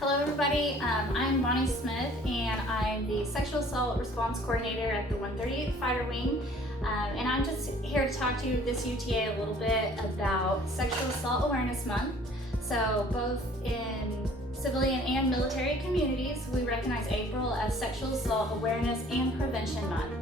Hello everybody, I'm Connie Smith and I'm the Sexual Assault Response Coordinator at the 138th Fighter Wing. And I'm just here to talk to you this UTA a little bit about Sexual Assault Awareness Month. So both in civilian and military communities, we recognize April as Sexual Assault Awareness and Prevention Month.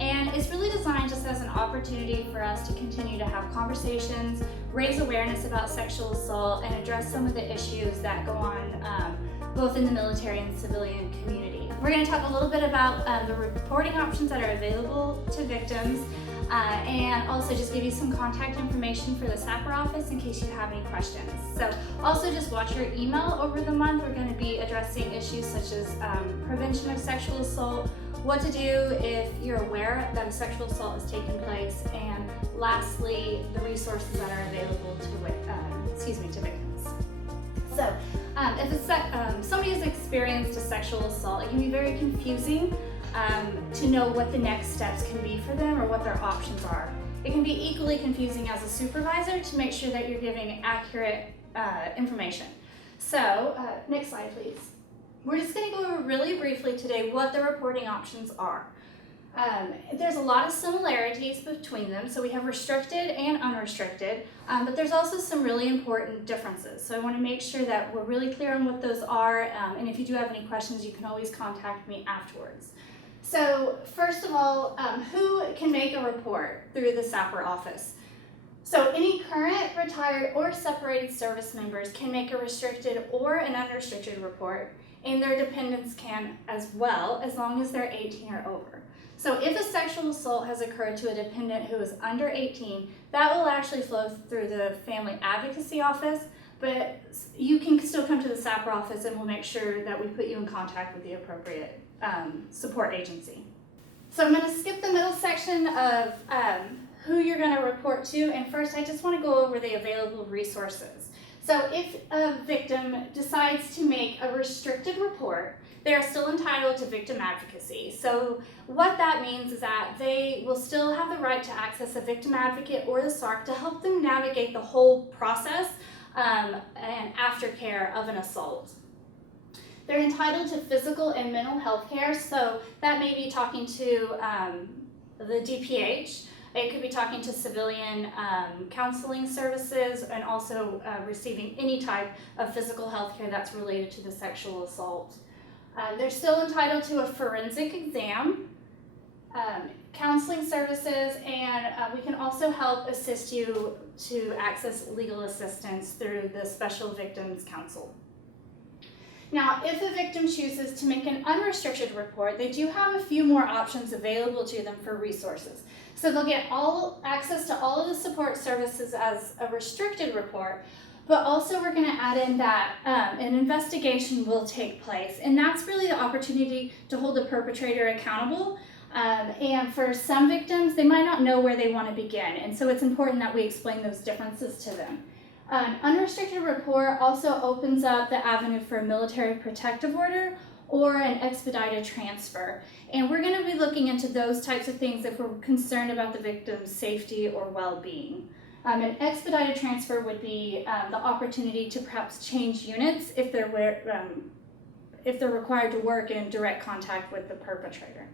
And it's really designed just as an opportunity for us to continue to have conversations, raise awareness about sexual assault, and address some of the issues that go on both in the military and civilian community. We're going to talk a little bit about the reporting options that are available to victims, and also just give you some contact information for the SAPR office in case you have any questions. So also just watch your email over the month. We're going to be addressing issues such as prevention of sexual assault, what to do if you're aware that a sexual assault has taken place, and lastly, the resources that are available to victims. So, if somebody has experienced a sexual assault, it can be very confusing to know what the next steps can be for them or what their options are. It can be equally confusing as a supervisor to make sure that you're giving accurate information. So, next slide, please. We're just going to go over really briefly today what the reporting options are. There's a lot of similarities between them, so we have restricted and unrestricted, but there's also some really important differences. So I want to make sure that we're really clear on what those are, and if you do have any questions, you can always contact me afterwards. So first of all, who can make a report through the SAPR office? So any current, retired, or separated service members can make a restricted or an unrestricted report, and their dependents can as well, as long as they're 18 or over. So if a sexual assault has occurred to a dependent who is under 18, that will actually flow through the Family Advocacy Office, but you can still come to the SAPR office and we'll make sure that we put you in contact with the appropriate support agency. So I'm going to skip the middle section of who you're going to report to, and first I just want to go over the available resources. So if a victim decides to make a restricted report, they are still entitled to victim advocacy. So what that means is that they will still have the right to access a victim advocate or the SARC to help them navigate the whole process and aftercare of an assault. They're entitled to physical and mental health care, so that may be talking to the DPH. It could be talking to civilian counseling services, and also receiving any type of physical health care that's related to the sexual assault. They're still entitled to a forensic exam, counseling services, and we can also help assist you to access legal assistance through the Special Victims Council. Now, if a victim chooses to make an unrestricted report, they do have a few more options available to them for resources. So they'll get access to all of the support services as a restricted report, but also we're going to add in that an investigation will take place, and that's really the opportunity to hold the perpetrator accountable. And for some victims, they might not know where they want to begin, and so it's important that we explain those differences to them. An unrestricted report also opens up the avenue for a military protective order or an expedited transfer. And we're going to be looking into those types of things if we're concerned about the victim's safety or well-being. An expedited transfer would be the opportunity to perhaps change units if they're required to work in direct contact with the perpetrator.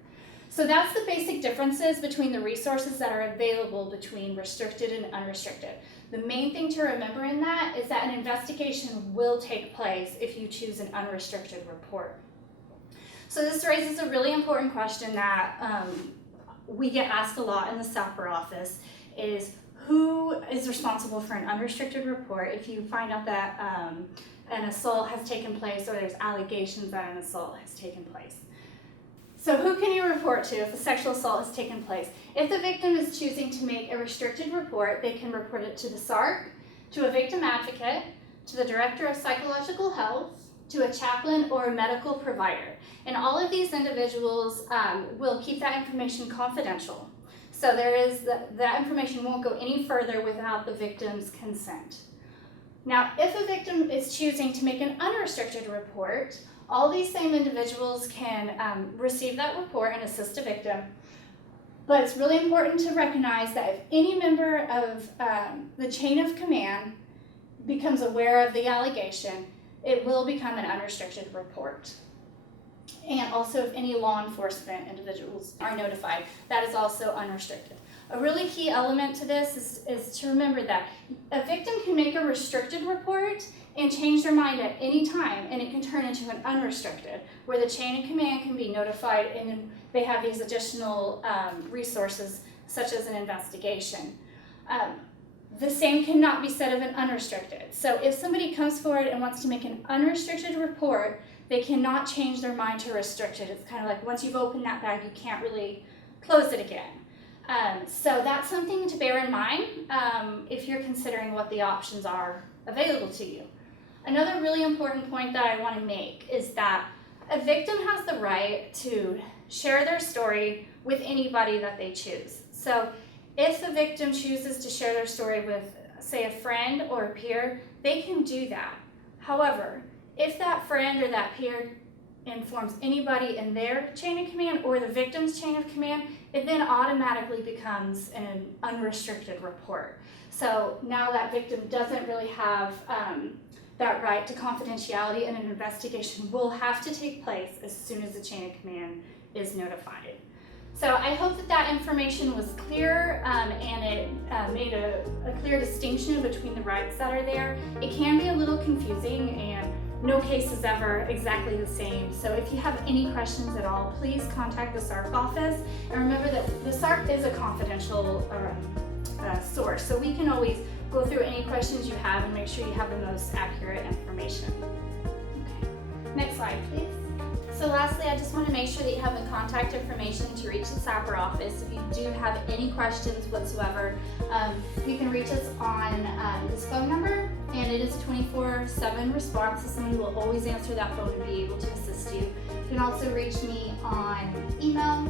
So that's the basic differences between the resources that are available between restricted and unrestricted. The main thing to remember in that is that an investigation will take place if you choose an unrestricted report. So this raises a really important question that we get asked a lot in the SAPR office, is who is responsible for an unrestricted report if you find out that an assault has taken place or there's allegations that an assault has taken place. So who can you report to if a sexual assault has taken place? If the victim is choosing to make a restricted report, they can report it to the SARC, to a victim advocate, to the director of psychological health, to a chaplain or a medical provider. And all of these individuals will keep that information confidential. So that information won't go any further without the victim's consent. Now, if a victim is choosing to make an unrestricted report, all these same individuals can receive that report and assist a victim. But it's really important to recognize that if any member of the chain of command becomes aware of the allegation, it will become an unrestricted report. And also if any law enforcement individuals are notified, that is also unrestricted. A really key element to this is to remember that a victim can make a restricted report and change their mind at any time, and it can turn into an unrestricted, where the chain of command can be notified and then they have these additional resources such as an investigation. The same cannot be said of an unrestricted. So if somebody comes forward and wants to make an unrestricted report, they cannot change their mind to restricted. It's kind of like once you've opened that bag, you can't really close it again. So that's something to bear in mind if you're considering what the options are available to you. Another really important point that I want to make is that a victim has the right to share their story with anybody that they choose. So if the victim chooses to share their story with, say, a friend or a peer, they can do that. However, if that friend or that peer informs anybody in their chain of command or the victim's chain of command, it then automatically becomes an unrestricted report. So now that victim doesn't really have that right to confidentiality, and an investigation will have to take place as soon as the chain of command is notified. So I hope that that information was clear and it made a clear distinction between the rights that are there. It can be a little confusing and no case is ever exactly the same. So if you have any questions at all, please contact the SARC office. And remember that the SARC is a confidential source, so we can always go through any questions you have and make sure you have the most accurate information. Okay. Next slide, please. So lastly, I just want to make sure that you have the contact information to reach the SAPR office. If you do have any questions whatsoever, you can reach us on this phone number, and it is a 24/7 response, so somebody will always answer that phone and be able to assist you. You can also reach me on email,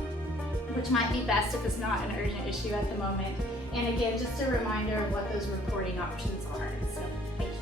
which might be best if it's not an urgent issue at the moment. And again, just a reminder of what those reporting options are. So, thank you.